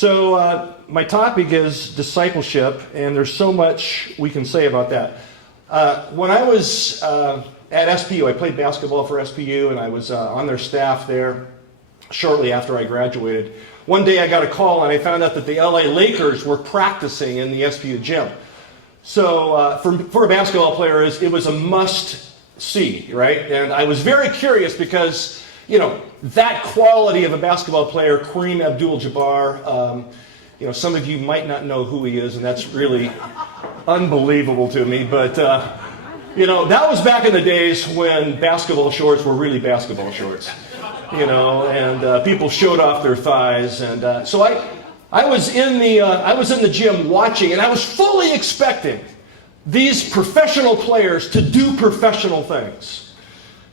My topic is discipleship, and there's so much we can say about that. When I was at SPU, I played basketball for SPU, and I was on their staff there shortly after I graduated. One day I got a call, and I found out that the LA Lakers were practicing in the SPU gym. So for a basketball player, it was a must-see, right? And I was very curious because, that quality of a basketball player, Kareem Abdul-Jabbar, some of you might not know who he is, and that's really unbelievable to me. But, that was back in the days when basketball shorts were really basketball shorts, and people showed off their thighs. And so I was in the gym watching, and I was fully expecting these professional players to do professional things.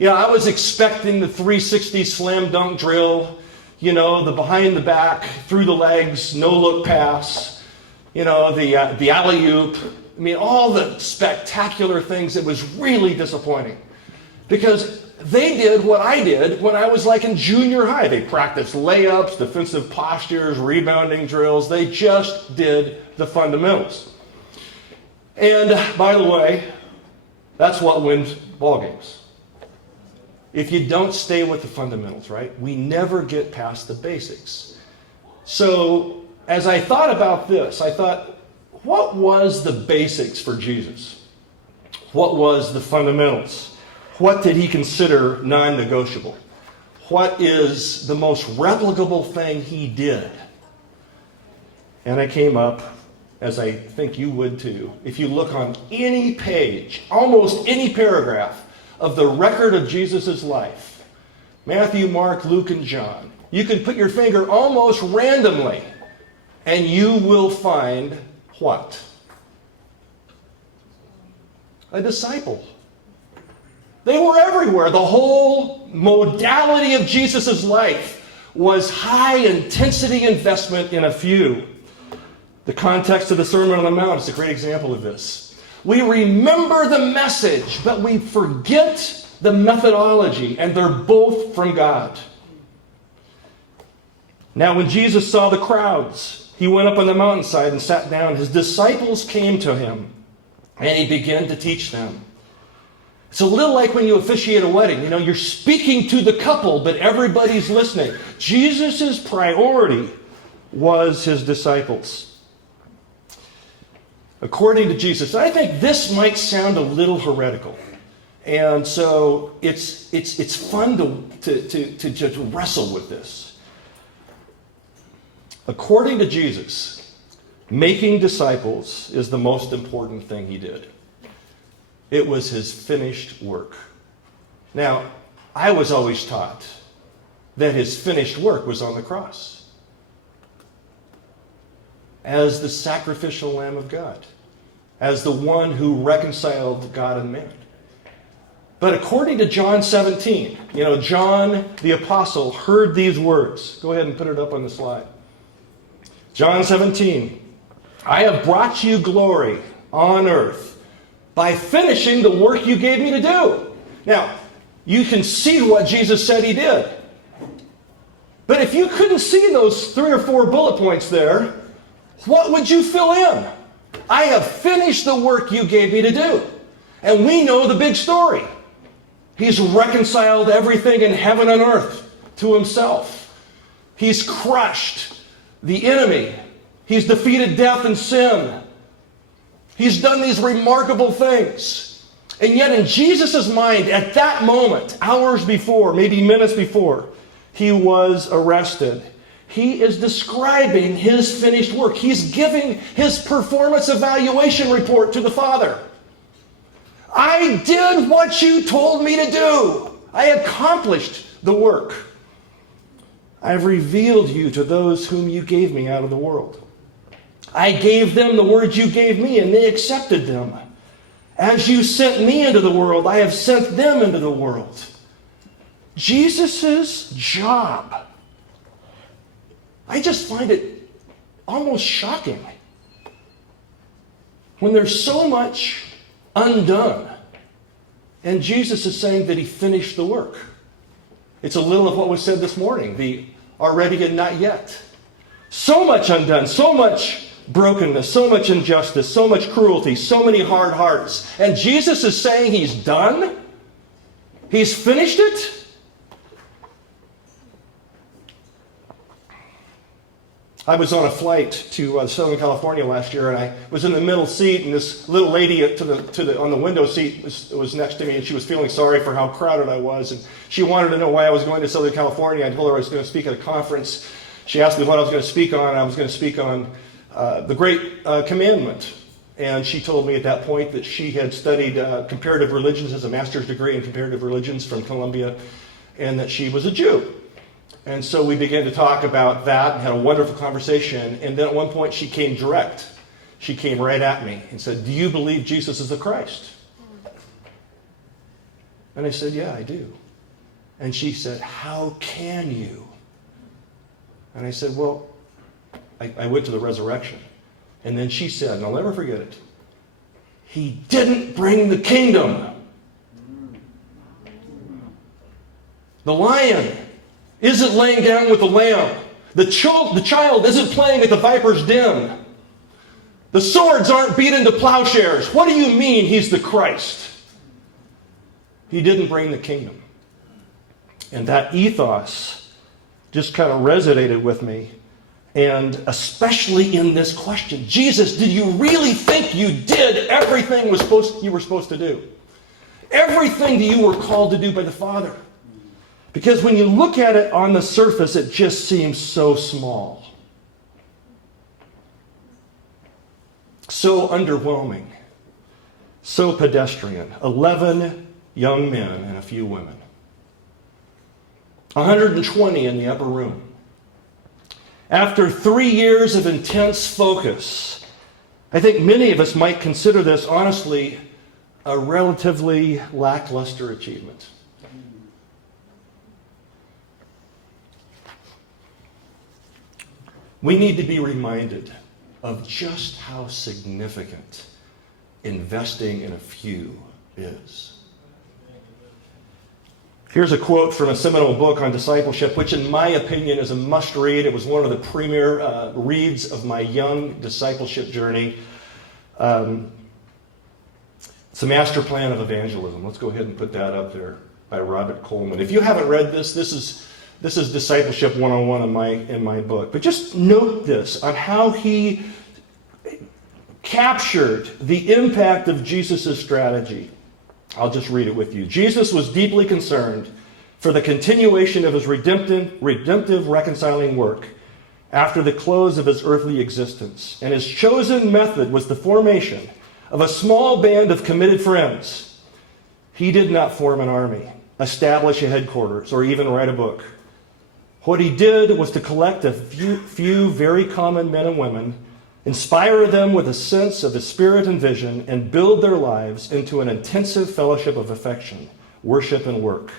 I was expecting the 360 slam dunk drill, the behind the back, through the legs, no look pass, the alley-oop. All the spectacular things. It was really disappointing because they did what I did when I was in junior high. They practiced layups, defensive postures, rebounding drills. They just did the fundamentals. And by the way, that's what wins ball games. If you don't stay with the fundamentals, right? We never get past the basics. So as I thought about this, I thought, what was the basics for Jesus? What was the fundamentals? What did he consider non-negotiable? What is the most replicable thing he did? And I came up, as I think you would too, if you look on any page, almost any paragraph of the record of Jesus' life, Matthew, Mark, Luke, and John, you can put your finger almost randomly, and you will find what? A disciple. They were everywhere. The whole modality of Jesus' life was high-intensity investment in a few. The context of the Sermon on the Mount is a great example of this. We remember the message, but we forget the methodology, and they're both from God. Now, when Jesus saw the crowds, he went up on the mountainside and sat down. His disciples came to him, and he began to teach them. It's a little like when you officiate a wedding. You're speaking to the couple, but everybody's listening. Jesus' priority was his disciples. According to Jesus, I think this might sound a little heretical. And so it's fun to wrestle with this. According to Jesus, making disciples is the most important thing he did. It was his finished work. Now, I was always taught that his finished work was on the cross as the sacrificial Lamb of God, as the one who reconciled God and man. But according to John 17, John the Apostle heard these words. Go ahead and put it up on the slide. John 17, I have brought you glory on earth by finishing the work you gave me to do. Now, you can see what Jesus said he did. But if you couldn't see those 3 or 4 bullet points there, what would you fill in? I have finished the work you gave me to do. And we know the big story. He's reconciled everything in heaven and earth to himself. He's crushed the enemy. He's defeated death and sin. He's done these remarkable things. And yet in Jesus' mind, at that moment, hours before, maybe minutes before, he was arrested. He is describing his finished work. He's giving his performance evaluation report to the Father. I did what you told me to do. I accomplished the work. I have revealed you to those whom you gave me out of the world. I gave them the words you gave me, and they accepted them. As you sent me into the world, I have sent them into the world. Jesus' job. I just find it almost shocking when there's so much undone. And Jesus is saying that he finished the work. It's a little of what was said this morning, the already and not yet. So much undone, so much brokenness, so much injustice, so much cruelty, so many hard hearts. And Jesus is saying he's done? He's finished it? I was on a flight to Southern California last year, and I was in the middle seat, and this little lady on the window seat was next to me, and she was feeling sorry for how crowded I was, and she wanted to know why I was going to Southern California. I told her I was going to speak at a conference. She asked me what I was going to speak on, and I was going to speak on the Great Commandment. And she told me at that point that she had studied comparative religions as a master's degree in comparative religions from Columbia, and that she was a Jew. And so we began to talk about that and had a wonderful conversation. And then at one point she came direct. She came right at me and said, "Do you believe Jesus is the Christ?" And I said, "Yeah, I do." And she said, "How can you?" And I said, "Well," I went to the resurrection. And then she said, and I'll never forget it, "He didn't bring the kingdom. The lion isn't laying down with the lamb. The child isn't playing at the viper's den. The swords aren't beat into plowshares. What do you mean he's the Christ? He didn't bring the kingdom." And that ethos just kind of resonated with me. And especially in this question, Jesus, did you really think you did everything you were supposed to do? Everything that you were called to do by the Father? Because when you look at it on the surface, it just seems so small. So underwhelming. So pedestrian. 11 young men and a few women. 120 in the upper room. After 3 years of intense focus, I think many of us might consider this, honestly, a relatively lackluster achievement. We need to be reminded of just how significant investing in a few is. Here's a quote from a seminal book on discipleship, which in my opinion is a must-read. It was one of the premier reads of my young discipleship journey. It's a master plan of evangelism. Let's go ahead and put that up there, by Robert Coleman. If you haven't read this, this is Discipleship 101 in my book. But just note this, on how he captured the impact of Jesus' strategy. I'll just read it with you. Jesus was deeply concerned for the continuation of his redemptive reconciling work after the close of his earthly existence. And his chosen method was the formation of a small band of committed friends. He did not form an army, establish a headquarters, or even write a book. What he did was to collect a few very common men and women, inspire them with a sense of his spirit and vision, and build their lives into an intensive fellowship of affection, worship, and work.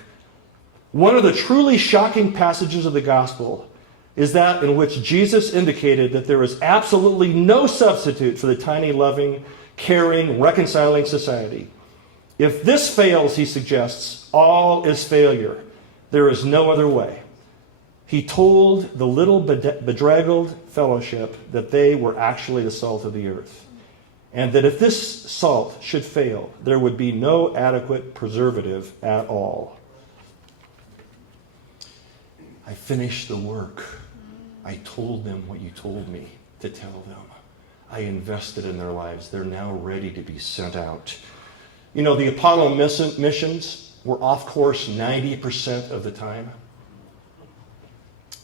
One of the truly shocking passages of the gospel is that in which Jesus indicated that there is absolutely no substitute for the tiny, loving, caring, reconciling society. If this fails, he suggests, all is failure. There is no other way. He told the little bedraggled fellowship that they were actually the salt of the earth, and that if this salt should fail, there would be no adequate preservative at all. I finished the work. I told them what you told me to tell them. I invested in their lives. They're now ready to be sent out. You know, the Apollo missions were off course 90% of the time.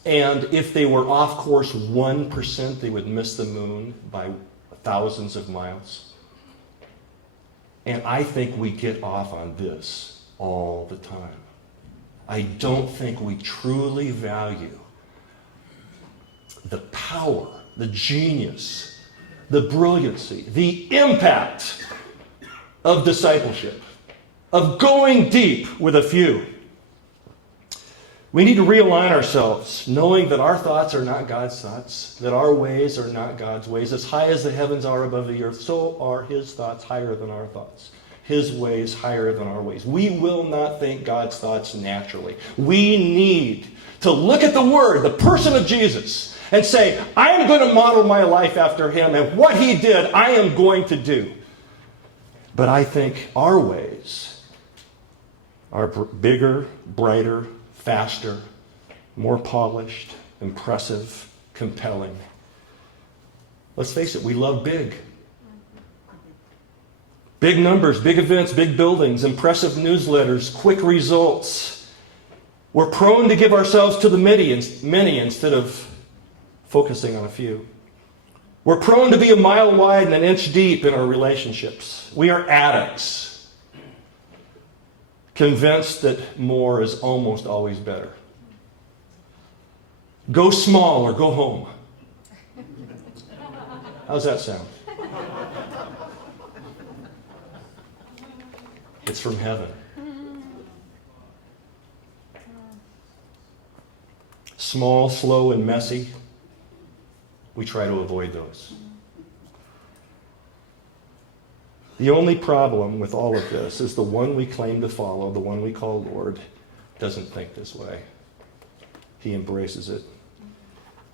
And if they were off course 1%, they would miss the moon by thousands of miles. And I think we get off on this all the time. I don't think we truly value the power, the genius, the brilliancy, the impact of discipleship, of going deep with a few. We need to realign ourselves, knowing that our thoughts are not God's thoughts, that our ways are not God's ways. As high as the heavens are above the earth, so are his thoughts higher than our thoughts, his ways higher than our ways. We will not think God's thoughts naturally. We need to look at the Word, the person of Jesus, and say, I am going to model my life after him, and what he did, I am going to do. But I think our ways are bigger, brighter, faster, more polished, impressive, compelling. Let's face it, we love big. Big numbers, big events, big buildings, impressive newsletters, quick results. We're prone to give ourselves to the many instead of focusing on a few. We're prone to be a mile wide and an inch deep in our relationships. We are addicts, convinced that more is almost always better. Go small or go home. How's that sound? It's from heaven. Small, slow, and messy. We try to avoid those. The only problem with all of this is the one we claim to follow, the one we call Lord, doesn't think this way. He embraces it.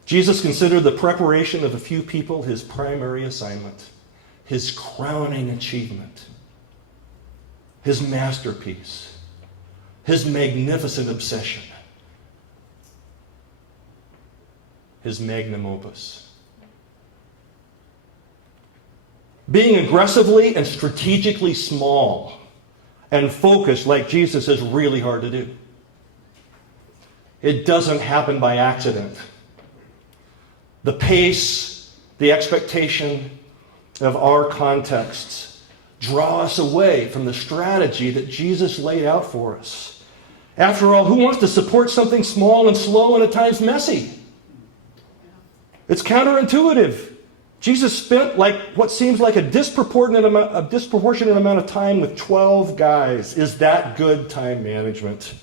Jesus considered the preparation of a few people his primary assignment, his crowning achievement, his masterpiece, his magnificent obsession, his magnum opus. Being aggressively and strategically small and focused like Jesus is really hard to do. It doesn't happen by accident. The pace, the expectation of our contexts draw us away from the strategy that Jesus laid out for us. After all, who wants to support something small and slow and at times messy? It's counterintuitive. Jesus spent what seems like a disproportionate amount of time with 12 guys. Is that good time management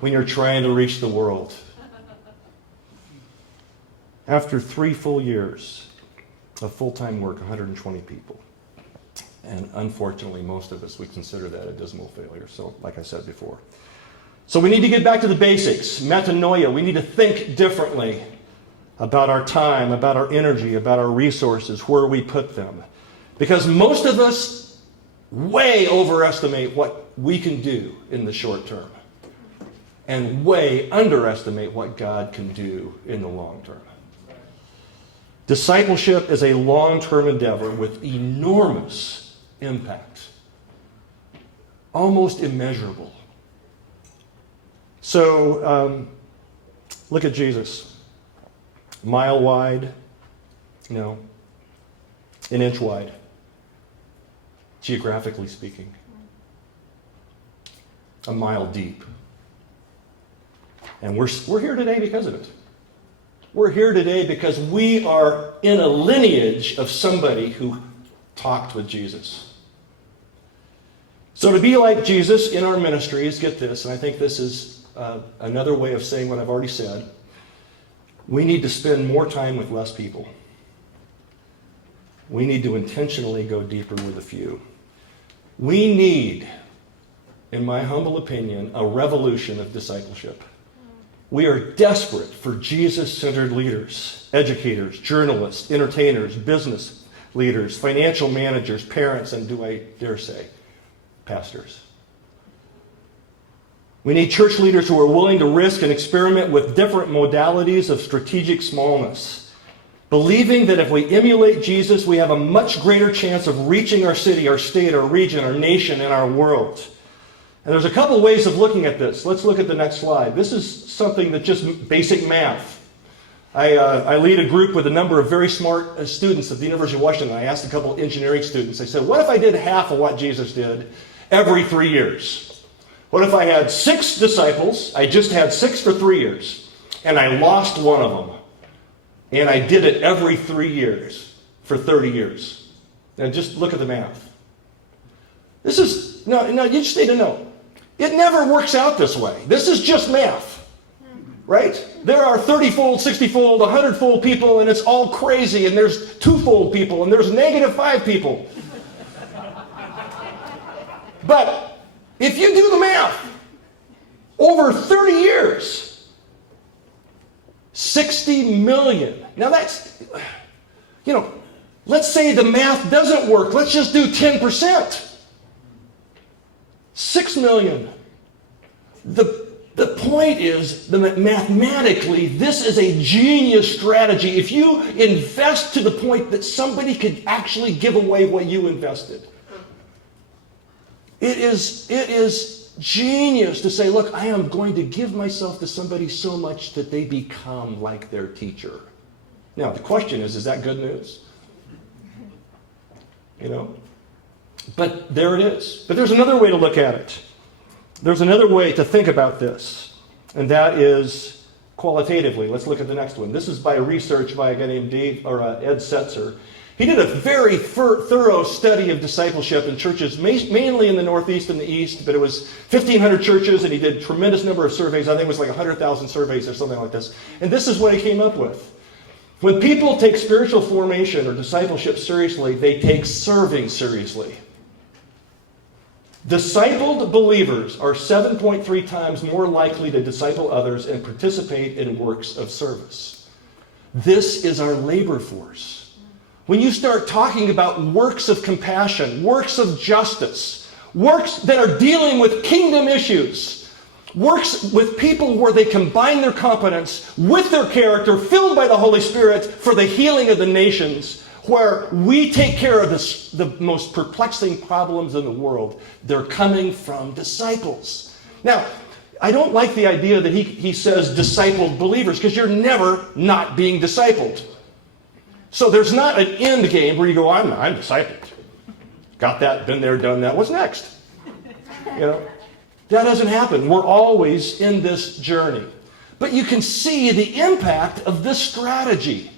when you're trying to reach the world? After 3 full years of full-time work, 120 people. And unfortunately, most of us would consider that a dismal failure. So, like I said before. So we need to get back to the basics. Metanoia. We need to think differently about our time, about our energy, about our resources, where we put them. Because most of us way overestimate what we can do in the short term. And way underestimate what God can do in the long term. Discipleship is a long-term endeavor with enormous impact. Almost immeasurable. So, look at Jesus. Mile wide, an inch wide, geographically speaking. A mile deep. And we're here today because of it. We're here today because we are in a lineage of somebody who talked with Jesus. So to be like Jesus in our ministries, get this, and I think this is another way of saying what I've already said. We need to spend more time with less people. We need to intentionally go deeper with a few. We need, in my humble opinion, a revolution of discipleship. We are desperate for Jesus-centered leaders, educators, journalists, entertainers, business leaders, financial managers, parents, and do I dare say, pastors. We need church leaders who are willing to risk and experiment with different modalities of strategic smallness, believing that if we emulate Jesus, we have a much greater chance of reaching our city, our state, our region, our nation, and our world. And there's a couple ways of looking at this. Let's look at the next slide. This is something that just basic math. I lead a group with a number of very smart students at the University of Washington. I asked a couple of engineering students. I said, what if I did half of what Jesus did every 3 years? What if I had 6 disciples, I just had 6 for 3 years, and I lost one of them, and I did it every 3 years for 30 years? Now just look at the math. No, you just need to know. It never works out this way. This is just math, right? There are 30-fold, 60-fold, 100-fold people, and it's all crazy, and there's 2-fold people, and there's -5 people. But if you do the math, over 30 years, 60 million. Now that's, let's say the math doesn't work. Let's just do 10%. 6 million. The point is that mathematically, this is a genius strategy. If you invest to the point that somebody could actually give away what you invested, it is genius to say, look, I am going to give myself to somebody so much that they become like their teacher. Now, the question is that good news? But there it is. But there's another way to look at it. There's another way to think about this, and that is qualitatively. Let's look at the next one. This is by research by a guy named Ed Setzer. He did a very thorough study of discipleship in churches, mainly in the Northeast and the East, but it was 1,500 churches, and he did a tremendous number of surveys. I think it was like 100,000 surveys or something like this. And this is what he came up with. When people take spiritual formation or discipleship seriously, they take serving seriously. Discipled believers are 7.3 times more likely to disciple others and participate in works of service. This is our labor force. When you start talking about works of compassion, works of justice, works that are dealing with kingdom issues, works with people where they combine their competence with their character, filled by the Holy Spirit for the healing of the nations, where we take care of the most perplexing problems in the world, they're coming from disciples. Now, I don't like the idea that he says discipled believers, because you're never not being discipled. So there's not an end game where you go, I'm discipled. Got that, been there, done that. What's next? That doesn't happen. We're always in this journey. But you can see the impact of this strategy.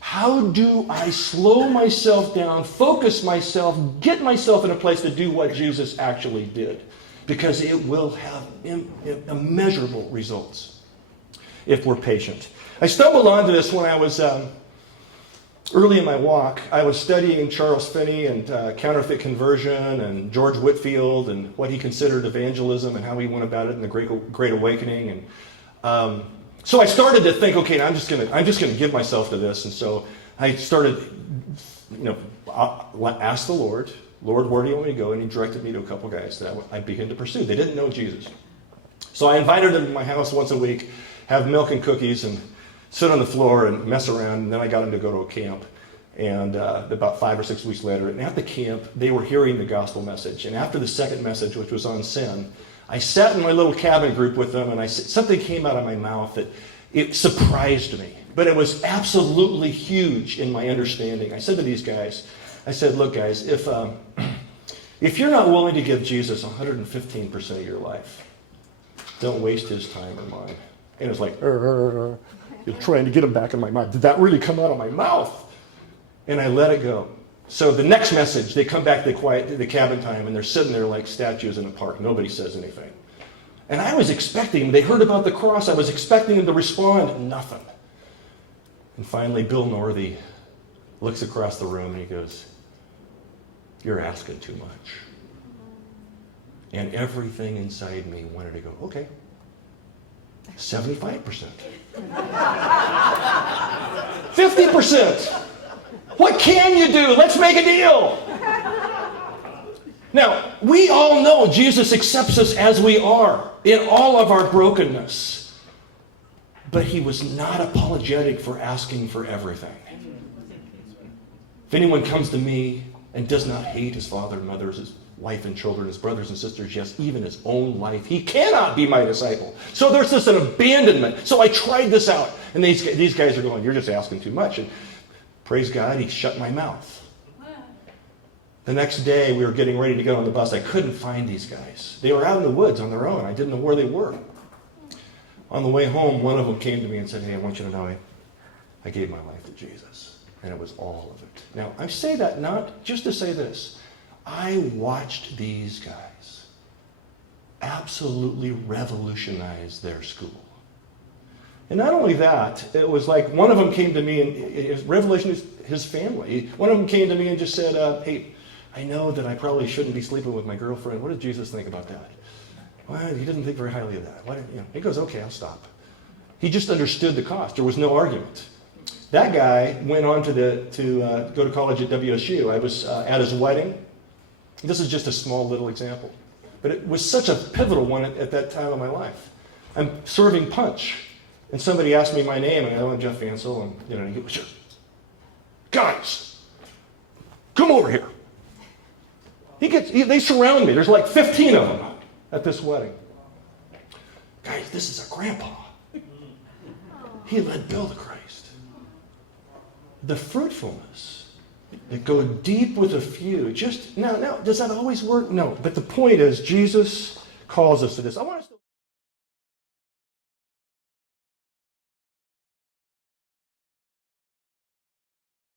How do I slow myself down, focus myself, get myself in a place to do what Jesus actually did? Because it will have immeasurable results if we're patient. I stumbled onto this when I was early in my walk. I was studying Charles Finney and counterfeit conversion and George Whitefield and what he considered evangelism and how he went about it in the Great Awakening. And so I started to think, okay, I'm just gonna give myself to this. And so I started, ask the Lord, where do you want me to go? And he directed me to a couple guys that I began to pursue. They didn't know Jesus. So I invited them to my house once a week, have milk and cookies, and sit on the floor and mess around. And then I got them to go to a camp. And about 5 or 6 weeks later, and at the camp, they were hearing the gospel message. And after the second message, which was on sin, I sat in my little cabin group with them, and something came out of my mouth that it surprised me. But it was absolutely huge in my understanding. I said to these guys, I said, look, guys, if you're not willing to give Jesus 115% of your life, don't waste his time or mine. And it was like, you're trying to get him back in my mind. Did that really come out of my mouth? And I let it go. So the next message, they come back to the cabin time, and they're sitting there like statues in a park. Nobody says anything. And I was expecting, they heard about the cross, I was expecting them to respond, nothing. And finally, Bill Northey looks across the room and he goes, you're asking too much. And everything inside me wanted to go, okay, 75%. 50%. What can you do? Let's make a deal. Now, we all know Jesus accepts us as we are in all of our brokenness. But he was not apologetic for asking for everything. If anyone comes to me and does not hate his father and mother, his wife and children, his brothers and sisters, yes, even his own life, he cannot be my disciple. So there's just an abandonment. So I tried this out. And these guys are going, you're just asking too much. And praise God, he shut my mouth. The next day, we were getting ready to get on the bus. I couldn't find these guys. They were out in the woods on their own. I didn't know where they were. On the way home, one of them came to me and said, hey, I want you to know I gave my life to Jesus. And it was all of it. Now, I say that not just to say this. I watched these guys absolutely revolutionize their school. And not only that, it was like one of them came to me, and revelation is his family. One of them came to me and just said, hey, I know that I probably shouldn't be sleeping with my girlfriend. What did Jesus think about that? Well, he didn't think very highly of that. He goes, okay, I'll stop. He just understood the cost. There was no argument. That guy went on to go to college at WSU. I was at his wedding. This is just a small little example. But it was such a pivotal one at that time of my life. I'm serving punch. And somebody asked me my name, and I went, Jeff Vancil, and he goes, guys, come over here. They surround me. There's like 15 of them at this wedding. Guys, this is a grandpa. He led Bill to Christ. The fruitfulness that go deep with a few. Now, does that always work? No. But the point is, Jesus calls us to this. I want us to